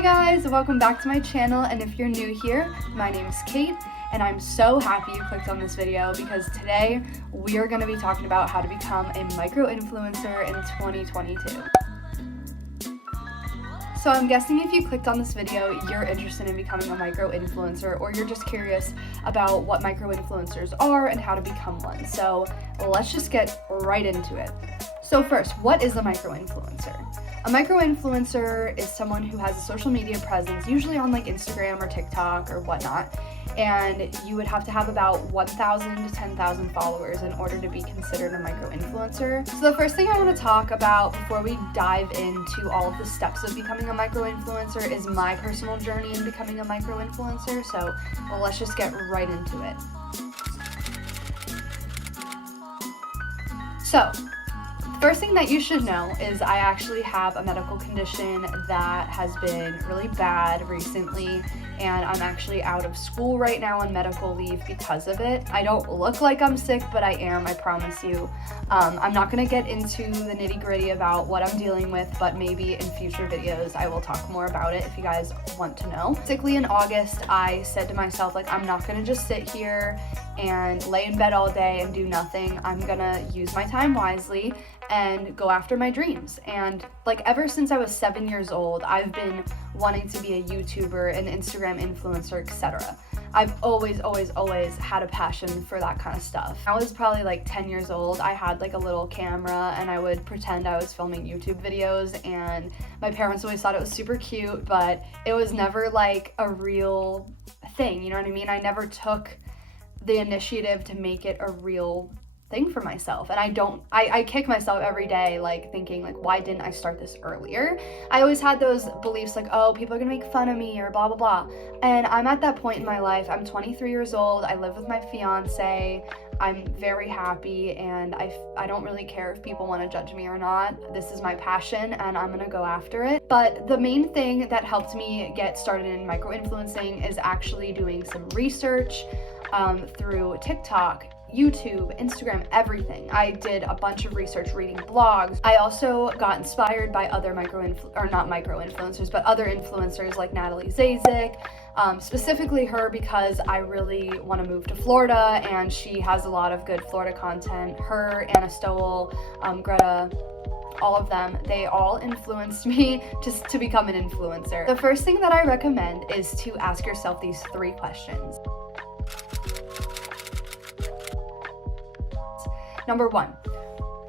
Hi guys, welcome back to my channel, and if you're new here, my name is Kate, and I'm so happy you clicked on this video because today we are going to be talking about how to become a micro-influencer in 2022. So I'm guessing if you clicked on this video, you're interested in becoming a micro-influencer, or you're just curious about what micro-influencers are and how to become one. So let's just get right into it. So first, what is a micro-influencer? A micro-influencer is someone who has a social media presence, usually on like Instagram or TikTok or whatnot, and you would have to have about 1,000 to 10,000 followers in order to be considered a micro-influencer. So the first thing I want to talk about before we dive into all of the steps of becoming a micro-influencer is my personal journey in becoming a micro-influencer. So let's just get right into it. So first thing that you should know is I actually have a medical condition that has been really bad recently, and I'm actually out of school right now on medical leave because of it. I don't look like I'm sick, but I am, I promise you. I'm not going to get into the nitty-gritty about what I'm dealing with, but maybe in future videos I will talk more about it if you guys want to know. Basically in August, I said to myself, like, I'm not going to just sit here and lay in bed all day and do nothing. I'm going to use my time wisely and go after my dreams. And like ever since I was 7 years old, I've been wanting to be a YouTuber, an Instagram influencer, etc. I've always had a passion for that kind of stuff. I was probably like 10 years old. I had like a little camera and I would pretend I was filming YouTube videos, and my parents always thought it was super cute, but it was never like a real thing, you know what I mean? I never took the initiative to make it a real thing for myself, and I kick myself every day, like thinking like, why didn't I start this earlier? I always had those beliefs like, oh, people are gonna make fun of me or blah blah blah. And I'm at that point in my life. I'm 23 years old. I live with my fiance. I'm very happy, and I don't really care if people want to judge me or not. This is my passion and I'm gonna go after it. But the main thing that helped me get started in micro-influencing is actually doing some research through TikTok, YouTube, Instagram, everything. I did a bunch of research reading blogs. I also got inspired by other not micro-influencers, but other influencers like Natalie Zazik, specifically her because I really want to move to Florida, and she has a lot of good Florida content. Her, Anna Stowell, Greta, all of them, they all influenced me just to become an influencer. The first thing that I recommend is to ask yourself these 3 questions. Number 1,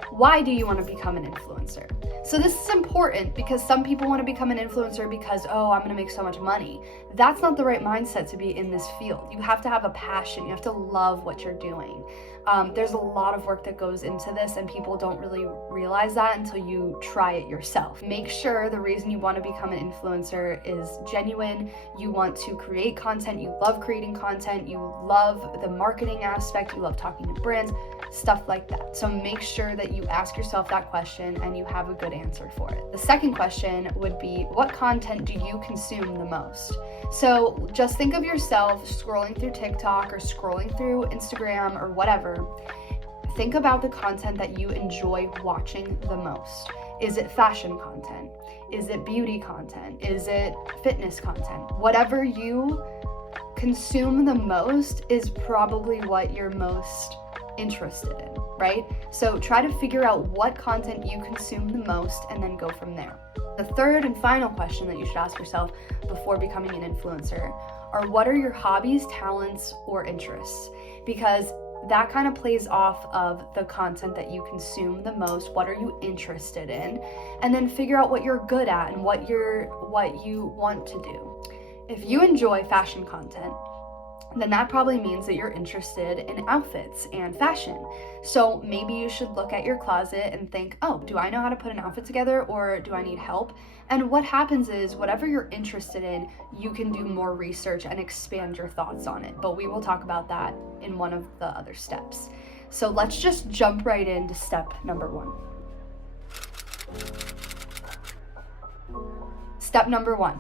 why do you want to become an influencer? So this is important because some people want to become an influencer because, oh, I'm going to make so much money. That's not the right mindset to be in this field. You have to have a passion. You have to love what you're doing. There's a lot of work that goes into this, and people don't really realize that until you try it yourself. Make sure the reason you want to become an influencer is genuine. You want to create content. You love creating content. You love the marketing aspect. You love talking to brands, stuff like that. So make sure that you ask yourself that question and you have a good answer for it. The second question would be, what content do you consume the most? So just think of yourself scrolling through TikTok or scrolling through Instagram or whatever. Think about the content that you enjoy watching the most. Is it fashion content? Is it beauty content? Is it fitness content? Whatever you consume the most is probably what you're most interested in, right? So try to figure out what content you consume the most and then go from there. The third and final question that you should ask yourself before becoming an influencer are, what are your hobbies, talents, or interests? Because that kind of plays off of the content that you consume the most. What are you interested in? And then figure out what you're good at and what you want to do. If you enjoy fashion content, then that probably means that you're interested in outfits and fashion. So maybe you should look at your closet and think, oh, do I know how to put an outfit together, or do I need help? And what happens is, whatever you're interested in, you can do more research and expand your thoughts on it. But we will talk about that in one of the other steps. So let's just jump right into step number 1. Step number 1.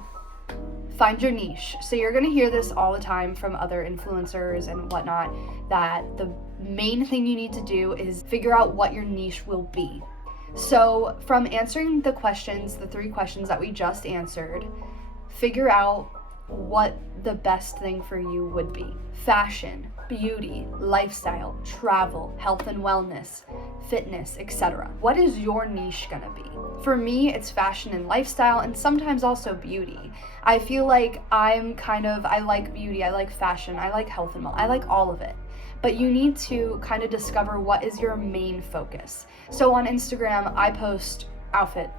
Find your niche. So you're going to hear this all the time from other influencers and whatnot, that the main thing you need to do is figure out what your niche will be. So from answering the questions, the 3 questions that we just answered, figure out what the best thing for you would be. Fashion, beauty, lifestyle, travel, health and wellness, fitness, etc. What is your niche gonna be? For me, it's fashion and lifestyle, and sometimes also beauty. I feel like I like beauty, I like fashion, I like health and wellness, I like all of it. But you need to kind of discover what is your main focus. So on Instagram, I post outfit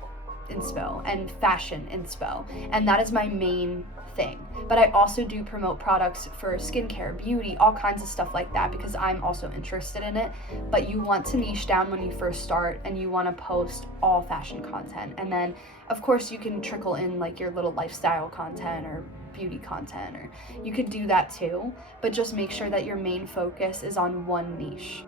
inspo and fashion inspo, and that is my main thing. But I also do promote products for skincare, beauty, all kinds of stuff like that, because I'm also interested in it. But you want to niche down when you first start, and you want to post all fashion content, and then of course you can trickle in like your little lifestyle content or beauty content, or you could do that too, but just make sure that your main focus is on one niche.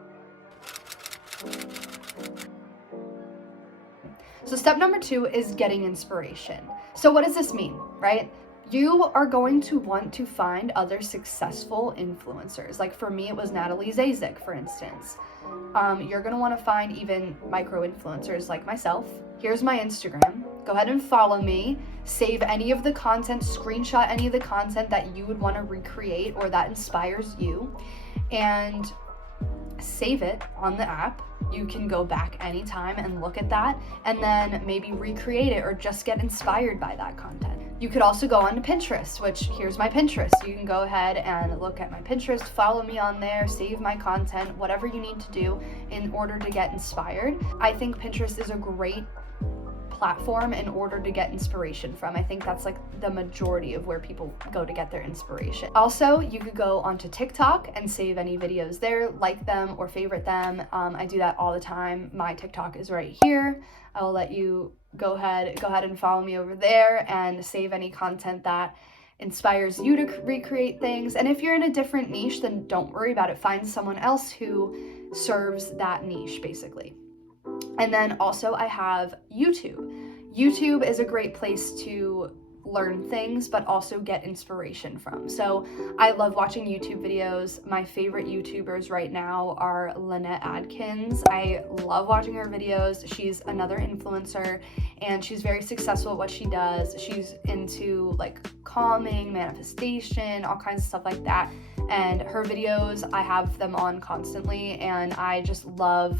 So step number 2 is getting inspiration. So what does this mean, right? You are going to want to find other successful influencers. Like for me, it was Natalie Zazik, for instance. You're going to want to find even micro-influencers like myself. Here's my Instagram. Go ahead and follow me. Save any of the content, screenshot any of the content that you would want to recreate or that inspires you, and save it on the app. You can go back anytime and look at that, and then maybe recreate it or just get inspired by that content. You could also go on to Pinterest, which here's my Pinterest. You can go ahead and look at my Pinterest, follow me on there, save my content, whatever you need to do in order to get inspired. I think Pinterest is a great platform in order to get inspiration from. I think that's like the majority of where people go to get their inspiration. Also, you could go onto TikTok and save any videos there, like them or favorite them. I do that all the time. My TikTok is right here. I will let you go ahead and follow me over there and save any content that inspires you to recreate things. And if you're in a different niche, then don't worry about it. Find someone else who serves that niche, basically. And then also I have YouTube. YouTube is a great place to learn things, but also get inspiration from. So I love watching YouTube videos. My favorite YouTubers right now are Lynette Adkins. I love watching her videos. She's another influencer, and she's very successful at what she does. She's into like calming, manifestation, all kinds of stuff like that. And her videos, I have them on constantly, and I just love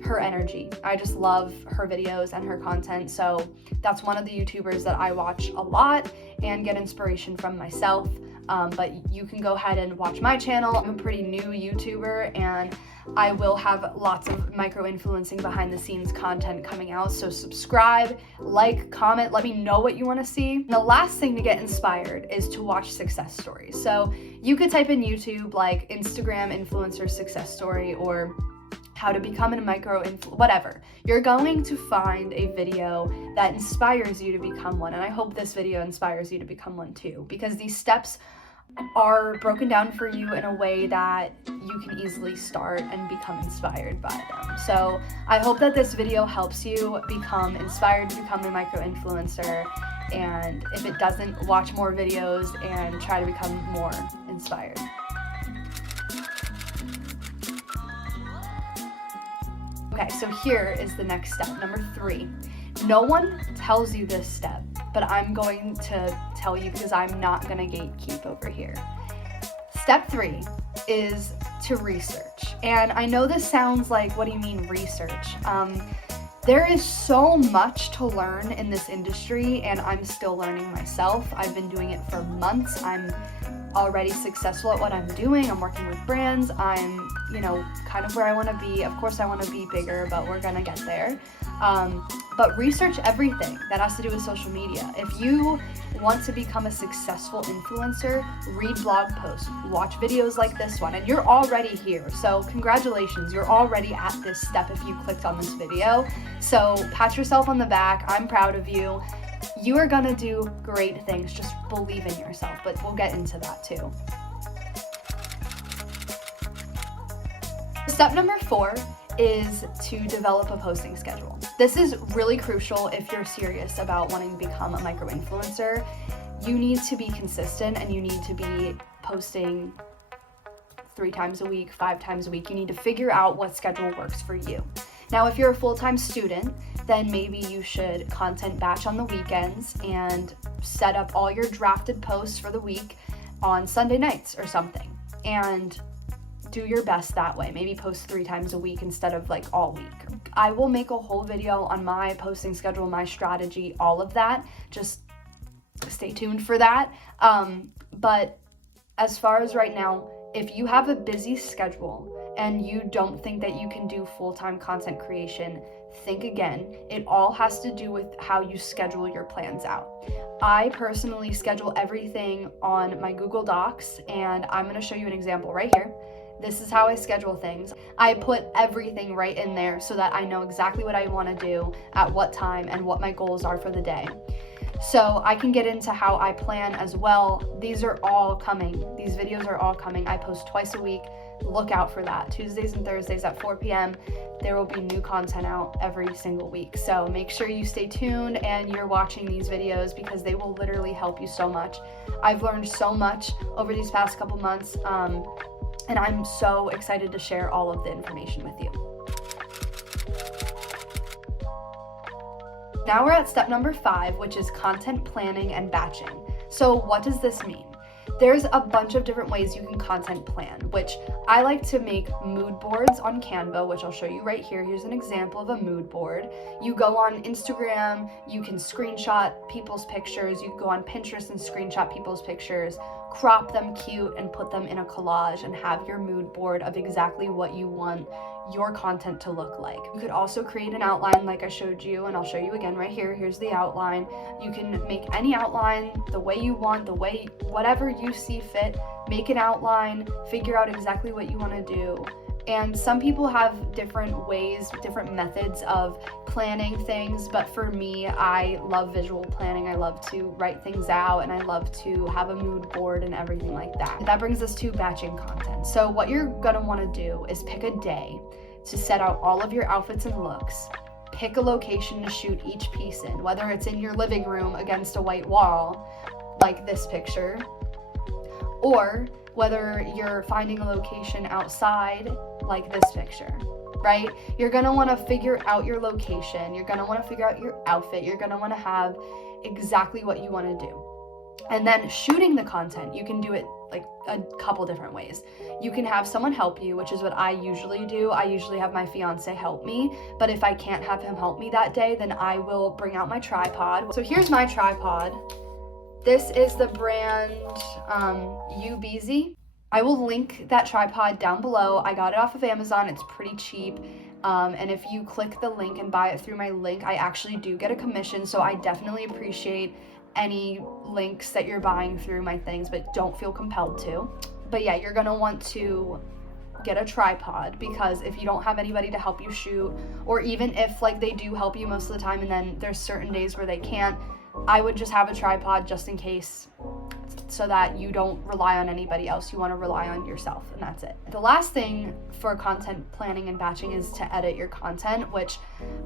her energy. I just love her videos and her content. So that's one of the YouTubers that I watch a lot and get inspiration from myself. But you can go ahead and watch my channel. I'm a pretty new YouTuber, and I will have lots of micro-influencing behind the scenes content coming out. So subscribe, like, comment, let me know what you want to see. And the last thing to get inspired is to watch success stories. So you could type in YouTube like Instagram influencer success story or how to become a whatever. You're going to find a video that inspires you to become one. And I hope this video inspires you to become one too, because these steps are broken down for you in a way that you can easily start and become inspired by them. So I hope that this video helps you become inspired to become a micro-influencer. And if it doesn't, watch more videos and try to become more inspired. Okay, so here is the next step, number 3. No one tells you this step, but I'm going to tell you because I'm not gonna gatekeep over here. Step 3 is to research. And I know this sounds like, what do you mean research? There is so much to learn in this industry, and I'm still learning myself. I've been doing it for months. I'm already successful at what I'm doing. I'm working with brands. I'm, kind of where I want to be. Of course, I want to be bigger, but we're gonna get there. But research everything that has to do with social media. If you want to become a successful influencer, read blog posts, watch videos like this one, and you're already here. So congratulations, you're already at this step if you clicked on this video. So pat yourself on the back. I'm proud of you. You are gonna do great things. Just believe in yourself, but we'll get into that too. Step number 4 is to develop a posting schedule. This is really crucial if you're serious about wanting to become a micro-influencer. You need to be consistent, and you need to be posting 3 times a week, 5 times a week. You need to figure out what schedule works for you. Now, if you're a full-time student, then maybe you should content batch on the weekends and set up all your drafted posts for the week on Sunday nights or something, and do your best that way. Maybe post 3 times a week instead of like all week. I will make a whole video on my posting schedule, my strategy, all of that. Just stay tuned for that. But as far as right now, if you have a busy schedule and you don't think that you can do full-time content creation, think again. It all has to do with how you schedule your plans out. I personally schedule everything on my Google Docs, and I'm going to show you an example right here. This is how I schedule things. I put everything right in there so that I know exactly what I want to do at what time and what my goals are for the day. So I can get into how I plan as well. These are all coming. These videos are all coming. I post twice a week. Look out for that. Tuesdays and Thursdays at 4 p.m. There will be new content out every single week. So make sure you stay tuned and you're watching these videos because they will literally help you so much. I've learned so much over these past couple months. And I'm so excited to share all of the information with you. Now we're at step number 5, which is content planning and batching. So what does this mean? There's a bunch of different ways you can content plan, which I like to make mood boards on Canva, which I'll show you right here. Here's an example of a mood board. You go on Instagram, you can screenshot people's pictures. You can go on Pinterest and screenshot people's pictures, crop them cute and put them in a collage and have your mood board of exactly what you want your content to look like. You could also create an outline like I showed you, and I'll show you again right here. Here's the outline. You can make any outline the way you want, whatever you see fit. Make an outline, figure out exactly what you want to do. And some people have different ways, different methods of planning things, but for me, I love visual planning. I love to write things out, and I love to have a mood board and everything like that. That brings us to batching content. So what you're gonna wanna do is pick a day to set out all of your outfits and looks. Pick a location to shoot each piece in, whether it's in your living room against a white wall, like this picture, or whether you're finding a location outside like this picture, right? You're gonna wanna figure out your location. You're gonna wanna figure out your outfit. You're gonna wanna have exactly what you wanna do. And then shooting the content, you can do it like a couple different ways. You can have someone help you, which is what I usually do. I usually have my fiance help me, but if I can't have him help me that day, then I will bring out my tripod. So here's my tripod. This is the brand UBZ. I will link that tripod down below. I got it off of Amazon. It's pretty cheap. And if you click the link and buy it through my link, I actually do get a commission. So I definitely appreciate any links that you're buying through my things, but don't feel compelled to. But yeah, you're gonna want to get a tripod, because if you don't have anybody to help you shoot, or even if like they do help you most of the time and then there's certain days where they can't, I would just have a tripod just in case, so that you don't rely on anybody else. You want to rely on yourself, and that's it. The last thing for content planning and batching is to edit your content, which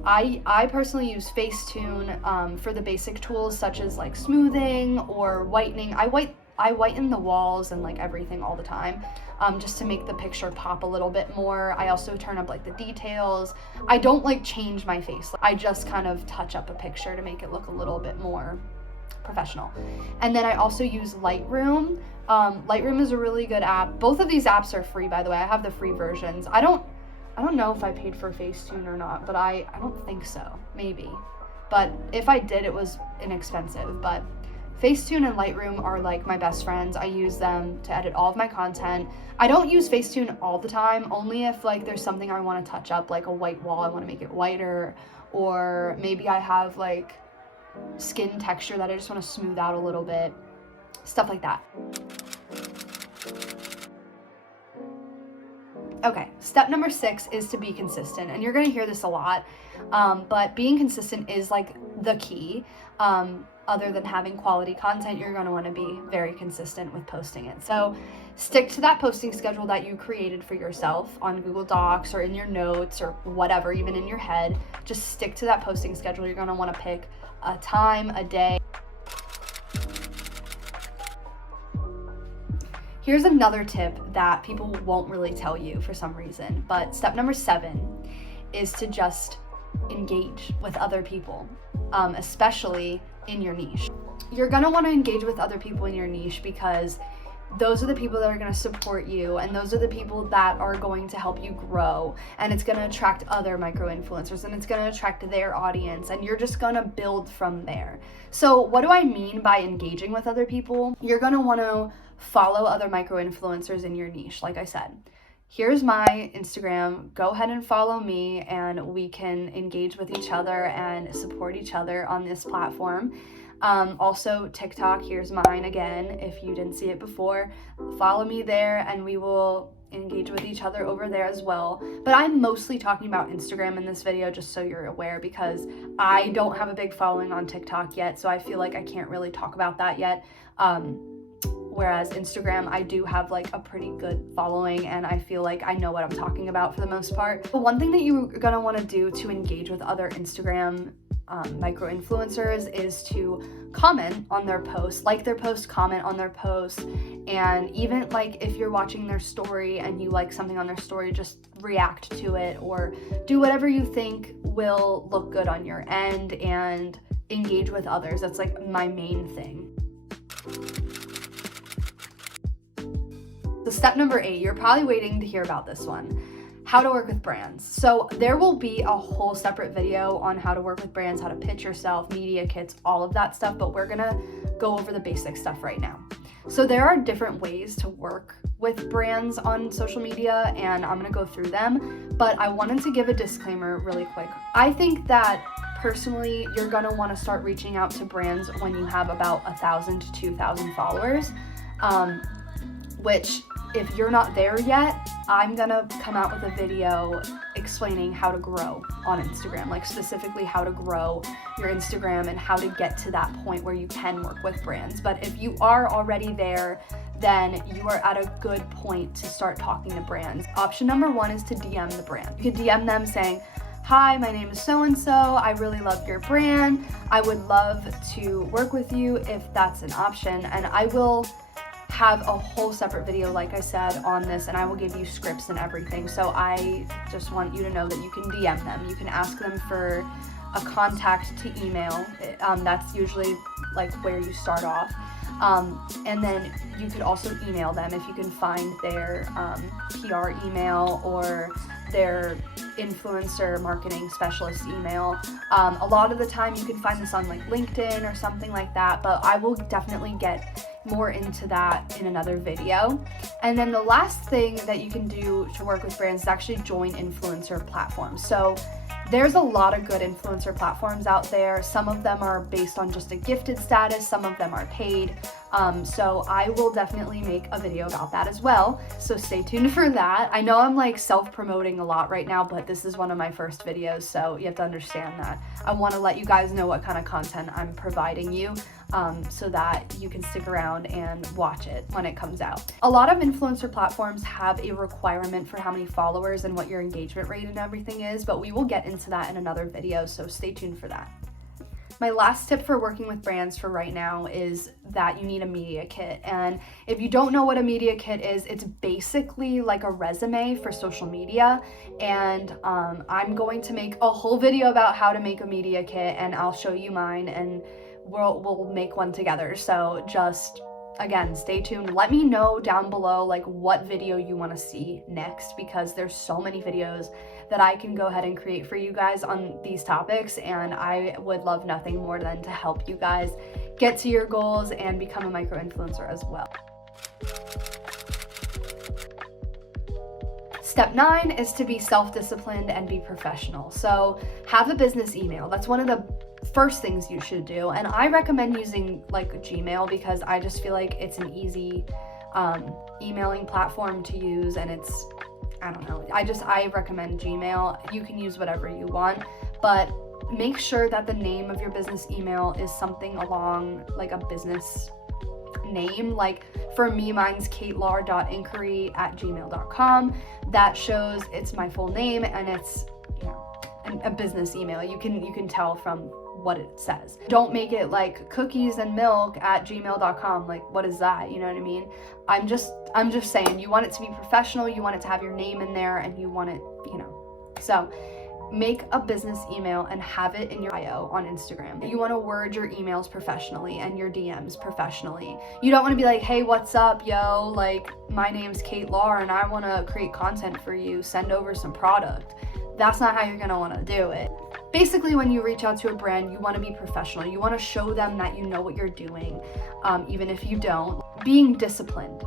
I personally use Facetune for the basic tools such as like smoothing or whitening. I whiten the walls and like everything all the time, just to make the picture pop a little bit more. I also turn up like the details. I don't like change my face. I just kind of touch up a picture to make it look a little bit more professional. And then I also use Lightroom. Lightroom is a really good app. Both of these apps are free, by the way. I have the free versions. I don't know if I paid for Facetune or not, but I don't think so. Maybe. But if I did, it was inexpensive. But Facetune and Lightroom are like my best friends. I use them to edit all of my content. I don't use Facetune all the time, only if like there's something I want to touch up, like a white wall, I want to make it whiter, or maybe I have like skin texture that I just want to smooth out a little bit, stuff like that. Okay, step number 6 is to be consistent, and you're going to hear this a lot, but being consistent is like the key. Other than having quality content, you're going to want to be very consistent with posting it. So stick to that posting schedule that you created for yourself on Google Docs or in your notes or whatever, even in your head. Just stick to that posting schedule. You're going to want to pick a time, a day. Here's another tip that people won't really tell you for some reason, but step number 7 is to just engage with other people, especially in your niche. You're gonna wanna engage with other people in your niche because those are the people that are going to support you, and those are the people that are going to help you grow, and it's going to attract other micro-influencers, and it's going to attract their audience, and you're just going to build from there. So what do I mean by engaging with other people? You're going to want to follow other micro-influencers in your niche. Like I said, here's my Instagram, go ahead and follow me, and we can engage with each other and support each other on this platform. Also TikTok, here's mine again. If you didn't see it before, follow me there and we will engage with each other over there as well. But I'm mostly talking about Instagram in this video, just so you're aware, because I don't have a big following on TikTok yet, so I feel like I can't really talk about that yet. Whereas Instagram, I do have like a pretty good following, and I feel like I know what I'm talking about for the most part. But one thing that you're gonna wanna do to engage with other Instagram micro-influencers is to comment on their posts, like their post, comment on their post, and even like if you're watching their story and you like something on their story, just react to it or do whatever you think will look good on your end and engage with others. That's like my main thing. So step number 8, you're probably waiting to hear about this one. How to work with brands. So there will be a whole separate video on how to work with brands, how to pitch yourself, media kits, all of that stuff, but we're gonna go over the basic stuff right now. So there are different ways to work with brands on social media, and I'm gonna go through them, but I wanted to give a disclaimer really quick. I think that personally, you're gonna wanna start reaching out to brands when you have about 1,000 to 2,000 followers, which if you're not there yet, I'm gonna come out with a video explaining how to grow on Instagram, like specifically how to grow your Instagram and how to get to that point where you can work with brands. But if you are already there, then you are at a good point to start talking to brands. Option number 1 is to DM the brand. You could DM them saying, "Hi, my name is so-and-so, I really love your brand. I would love to work with you if that's an option." And I will have a whole separate video, like I said, on this, and I will give you scripts and everything. So I just want you to know that you can DM them. You can ask them for a contact to email. That's usually like where you start off. And then you could also email them if you can find their PR email or their influencer marketing specialist email. A lot of the time you can find this on like LinkedIn or something like that, but I will definitely get more into that in another video. And then the last thing that you can do to work with brands is actually join influencer platforms. So there's a lot of good influencer platforms out there. Some of them are based on just a gifted status, some of them are paid. So I will definitely make a video about that as well. So stay tuned for that. I know I'm like self-promoting a lot right now, but this is one of my first videos, so you have to understand that. I want to let you guys know what kind of content I'm providing you, so that you can stick around and watch it when it comes out. A lot of influencer platforms have a requirement for how many followers and what your engagement rate and everything is, but we will get into that in another video, so stay tuned for that. My last tip for working with brands for right now is that you need a media kit. And if you don't know what a media kit is, it's basically like a resume for social media. And I'm going to make a whole video about how to make a media kit, and I'll show you mine, and we'll make one together. So just, again, stay tuned. Let me know down below like what video you want to see next, because there's so many videos that I can go ahead and create for you guys on these topics, and I would love nothing more than to help you guys get to your goals and become a micro-influencer as well. Step 9 is to be self-disciplined and be professional. So have a business email. That's one of the first things you should do, and I recommend using like Gmail because I just feel like it's an easy emailing platform to use, and it's, I don't know, I recommend Gmail. You can use whatever you want, but make sure that the name of your business email is something along like a business name. Like for me, mine's katelar.inquiry@gmail.com. That shows it's my full name, and it's, you know, a business email. You can tell from what it says. Don't make it like cookiesandmilk@gmail.com. Like, what is that? You know what I mean? I'm just saying, you want it to be professional, you want it to have your name in there, and you want it, you know. So make a business email and have it in your bio on Instagram. You want to word your emails professionally and your DMs professionally. You don't want to be like, hey, what's up, yo? Like, my name's Kate Lahr and I want to create content for you. Send over some product. That's not how you're going to want to do it. Basically, when you reach out to a brand, you want to be professional. You want to show them that you know what you're doing, even if you don't. Being disciplined.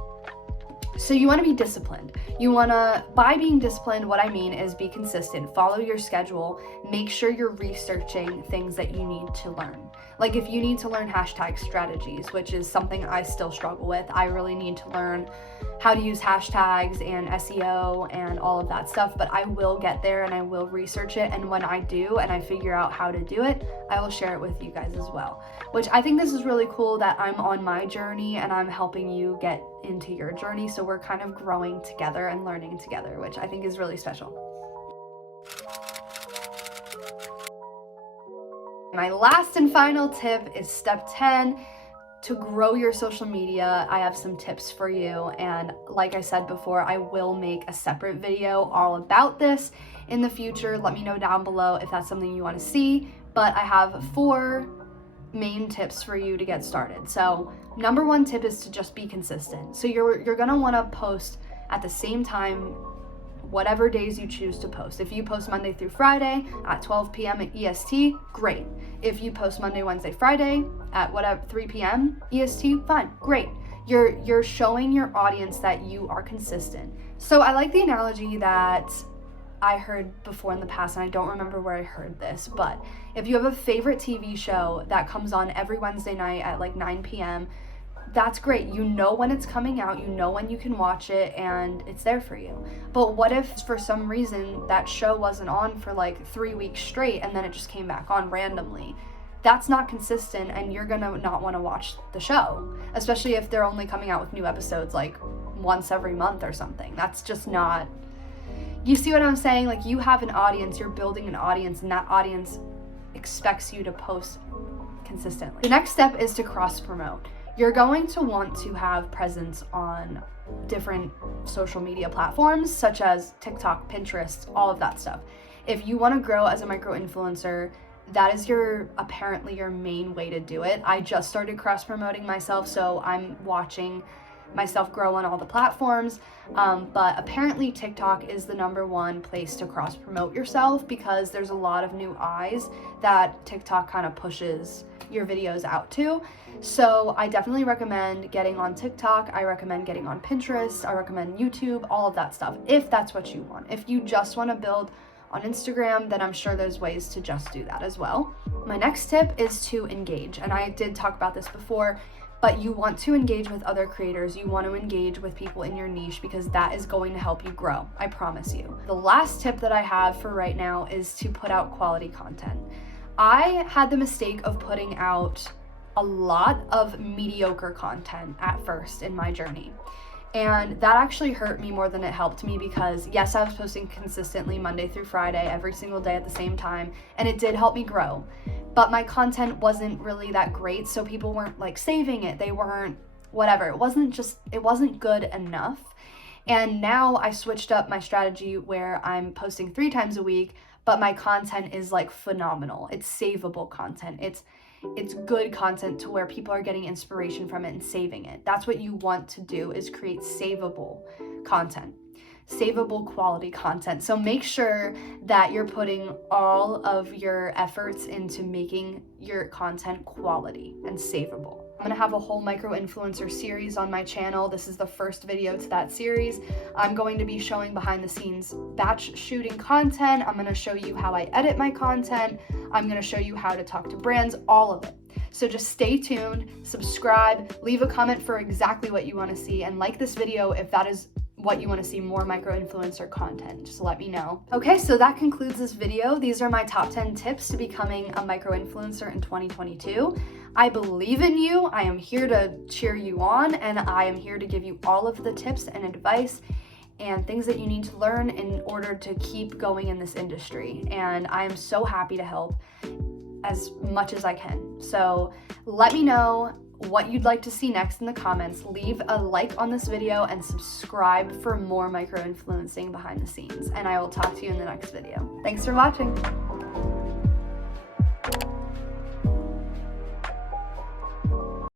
So you want to be disciplined. By being disciplined, what I mean is be consistent, follow your schedule, make sure you're researching things that you need to learn. Like if you need to learn hashtag strategies, which is something I still struggle with, I really need to learn how to use hashtags and SEO and all of that stuff, but I will get there and I will research it. And when I do and I figure out how to do it, I will share it with you guys as well, which I think this is really cool that I'm on my journey and I'm helping you get into your journey. So we're kind of growing together and learning together, which I think is really special. My last and final tip is step 10. To grow your social media, I have some tips for you. And like I said before, I will make a separate video all about this in the future. Let me know down below if that's something you want to see. But I have 4 main tips for you to get started. So number 1 tip is to just be consistent. So you're gonna want to post at the same time whatever days you choose to post. If you post Monday through Friday at 12 p.m. at EST, great. If you post Monday, Wednesday, Friday at 3 p.m. EST, fine, great. You're showing your audience that you are consistent. So I like the analogy that I heard before in the past, and I don't remember where I heard this, but if you have a favorite TV show that comes on every Wednesday night at like 9 p.m., that's great. You know when it's coming out, you know when you can watch it, and it's there for you. But what if for some reason that show wasn't on for like 3 weeks straight and then it just came back on randomly? That's not consistent, and you're gonna not want to watch the show, especially if they're only coming out with new episodes like once every month or something. That's just not, you see what I'm saying? Like, you have an audience, you're building an audience, and that audience expects you to post consistently. The next step is to cross promote. You're going to want to have presence on different social media platforms such as TikTok, Pinterest, all of that stuff. If you want to grow as a micro-influencer, that is apparently your main way to do it. I just started cross-promoting myself, so I'm watching myself grow on all the platforms, but apparently TikTok is the #1 place to cross-promote yourself because there's a lot of new eyes that TikTok kind of pushes your videos out to. So I definitely recommend getting on TikTok. I recommend getting on Pinterest. I recommend YouTube, all of that stuff, if that's what you want. If you just want to build on Instagram, then I'm sure there's ways to just do that as well. My next tip is to engage, and I did talk about this before, but you want to engage with other creators. You want to engage with people in your niche because that is going to help you grow. I promise you. The last tip that I have for right now is to put out quality content. I had the mistake of putting out a lot of mediocre content at first in my journey. And that actually hurt me more than it helped me because yes, I was posting consistently Monday through Friday, every single day at the same time, and it did help me grow. But my content wasn't really that great, so people weren't like saving it. They weren't whatever. It wasn't good enough. And now I switched up my strategy where I'm posting 3 times a week, but my content is like phenomenal. It's savable content. It's good content to where people are getting inspiration from it and saving it. That's what you want to do, is create savable content, savable quality content. So make sure that you're putting all of your efforts into making your content quality and savable. I'm gonna have a whole micro-influencer series on my channel. This is the first video to that series. I'm going to be showing behind the scenes batch shooting content. I'm gonna show you how I edit my content. I'm gonna show you how to talk to brands, all of it. So just stay tuned, subscribe, leave a comment for exactly what you wanna see, and like this video if that is what you want to see more micro-influencer content. Just let me know. Okay, so that concludes this video. These are my top 10 tips to becoming a micro-influencer in 2022. I believe in you. I am here to cheer you on, and I am here to give you all of the tips and advice and things that you need to learn in order to keep going in this industry. And I am so happy to help as much as I can. So let me know what you'd like to see next in the comments. Leave a like on this video and subscribe for more micro-influencing behind the scenes. And I will talk to you in the next video. Thanks for watching.